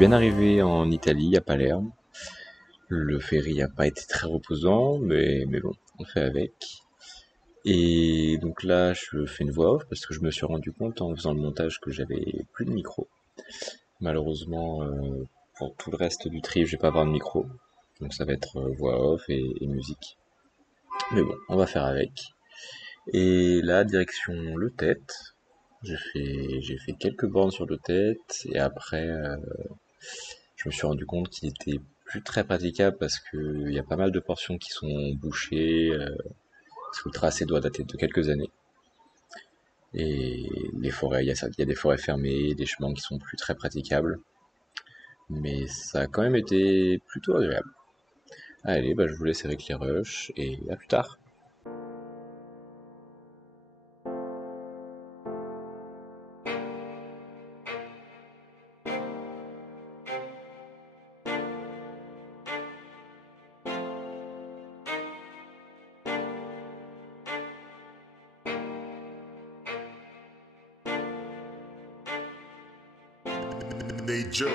bien arrivé en Italie, à Palerme. Le ferry n'a pas été très reposant, mais bon, on fait avec. Et donc là, je fais une voix off parce que je me suis rendu compte en faisant le montage que j'avais plus de micro. Malheureusement, pour tout le reste du trip, je vais pas avoir de micro. Donc ça va être voix off et musique. Mais bon, on va faire avec. Et là, direction Le Tête. J'ai fait quelques bornes sur Le Tête et après, je me suis rendu compte qu'il était plus très praticable parce que il y a pas mal de portions qui sont bouchées, parce que le tracé doit dater de quelques années. Et les forêts, il y a des forêts fermées, des chemins qui sont plus très praticables. Mais ça a quand même été plutôt agréable. Allez, bah je vous laisse avec les rushs et à plus tard. Nate Joe.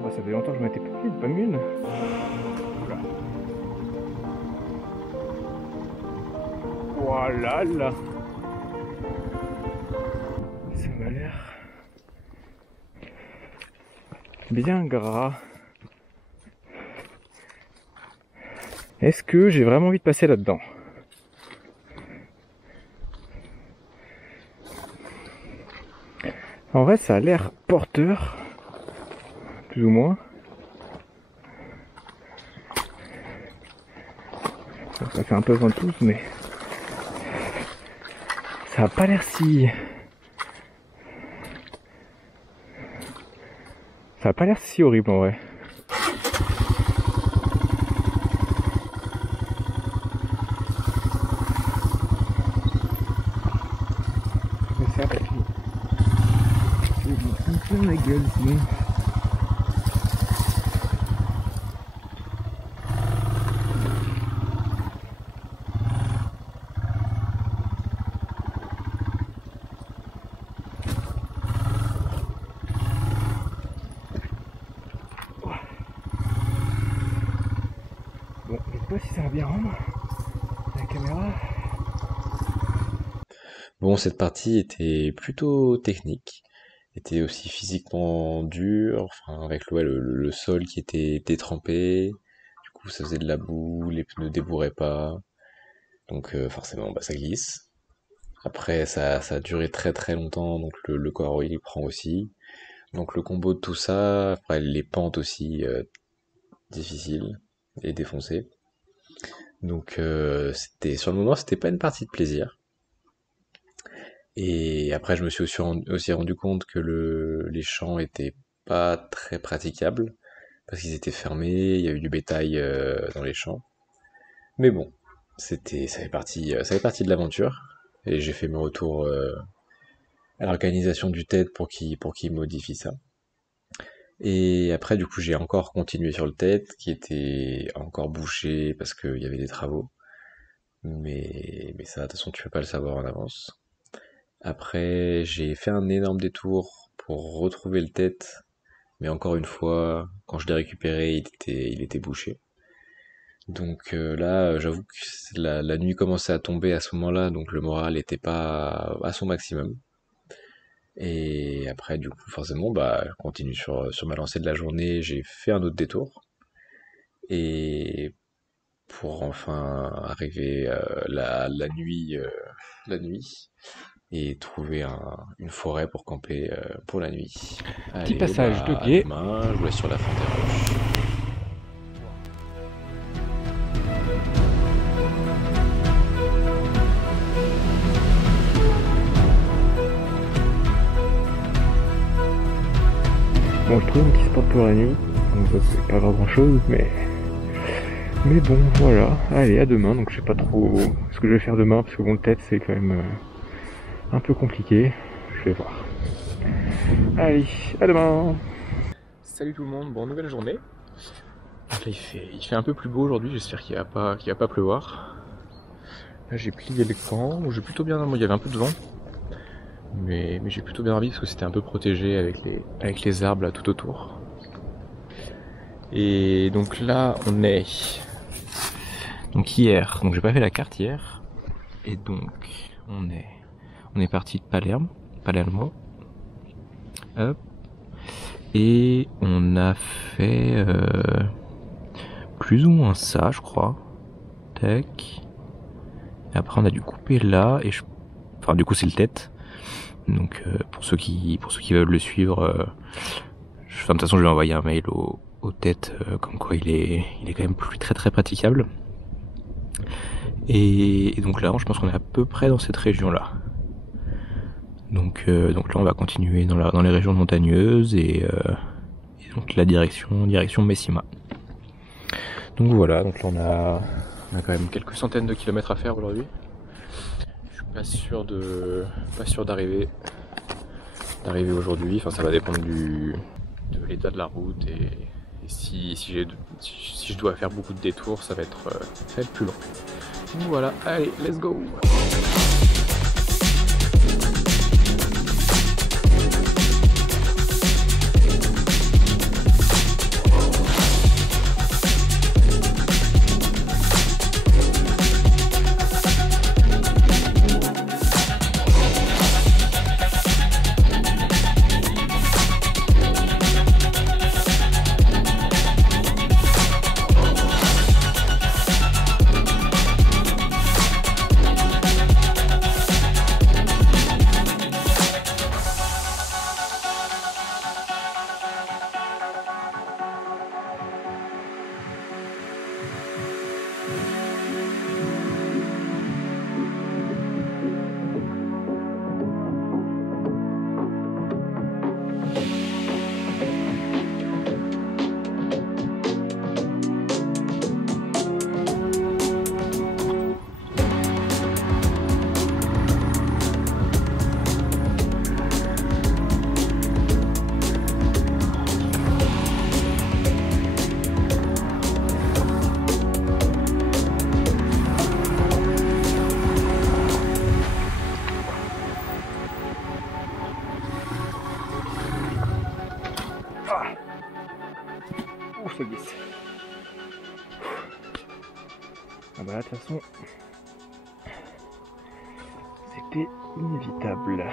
Bon, ça fait longtemps que je m'étais pas mis une. Voilà là. Ça m'a l'air bien gras. Est-ce que j'ai vraiment envie de passer là-dedans? En vrai, ça a l'air porteur, plus ou moins. Ça fait un peu ventouse, mais ça a pas l'air si... Ça a pas l'air si horrible en vrai. Mais ça va être... Je vais me faire la gueule sinon. Bon, je sais pas si ça va bien rendre la caméra. Bon, cette partie était plutôt technique, était aussi physiquement dure, enfin avec le sol qui était détrempé, du coup ça faisait de la boue, les pneus débourraient pas, donc forcément bah, ça glisse. Après ça a duré très très longtemps, donc le corps il prend aussi. Donc le combo de tout ça, après les pentes aussi difficiles et défoncées. Donc c'était sur le moment c'était pas une partie de plaisir. Et après, je me suis aussi rendu compte que les champs étaient pas très praticables parce qu'ils étaient fermés, il y avait du bétail dans les champs. Mais bon, ça fait partie de l'aventure. Et j'ai fait mes retours à l'organisation du TED pour qu'ils modifient ça. Et après, du coup, j'ai encore continué sur le TED qui était encore bouché parce qu'il y avait des travaux. Mais ça, de toute façon, tu peux pas le savoir en avance. Après, j'ai fait un énorme détour pour retrouver le tête, mais encore une fois, quand je l'ai récupéré, il était bouché. Donc là, j'avoue que la nuit commençait à tomber à ce moment-là, donc le moral n'était pas à son maximum. Et après, du coup, forcément, bah, je continue sur ma lancée de la journée, j'ai fait un autre détour. Et pour enfin arriver la nuit, et trouver une forêt pour camper pour la nuit. Petit Allez, passage de bah à guet. demain, je vous laisse sur la fin des roches. Bon, je trouve un petit spot pour la nuit, donc ça c'est pas grand chose, mais bon, voilà. Allez, à demain. Donc je sais pas trop ce que je vais faire demain, parce que bon, le tête c'est quand même un peu compliqué. Je vais voir. Allez, à demain. Salut tout le monde, bon, nouvelle journée. Donc là, il fait un peu plus beau aujourd'hui, j'espère qu'il va pas pleuvoir. Là j'ai plié le camp, j'ai plutôt bien dormi, il y avait un peu de vent. Mais j'ai plutôt bien dormi parce que c'était un peu protégé avec les arbres là tout autour. Et donc là on est... Donc hier, donc j'ai pas fait la carte hier. Et donc on est parti de Palermo. Hop. Et on a fait plus ou moins ça je crois. Tac. Et après on a dû couper là et enfin du coup c'est le tête. Donc pour ceux qui veulent le suivre, de toute façon je vais envoyer un mail aux têtes comme quoi il est quand même plus très très praticable. Et donc là je pense qu'on est à peu près dans cette région là. Donc là on va continuer dans les régions montagneuses et donc la direction Messima. Donc voilà, donc là on a quand même quelques centaines de kilomètres à faire aujourd'hui. Pas sûr d'arriver aujourd'hui, enfin ça va dépendre de l'état de la route et si je dois faire beaucoup de détours ça va être plus long. Donc voilà, allez, let's go. je glisse. Ah bah là, de toute façon, c'était inévitable.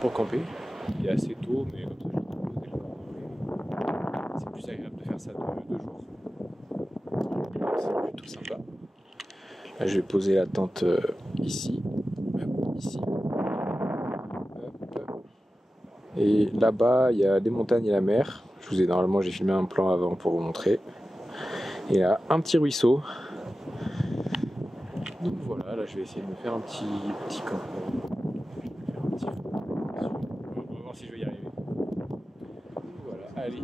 pour camper. Il est assez tôt, mais comme ça je peux poser le camp. C'est plus agréable de faire ça de jour. C'est plutôt sympa. Là, je vais poser la tente ici. Hop, ici. Hop. Et là-bas, il y a des montagnes et la mer. Normalement, j'ai filmé un plan avant pour vous montrer. Et là, un petit ruisseau. Donc voilà, là je vais essayer de me faire un petit camp. On va voir si je vais y arriver. Voilà, allez.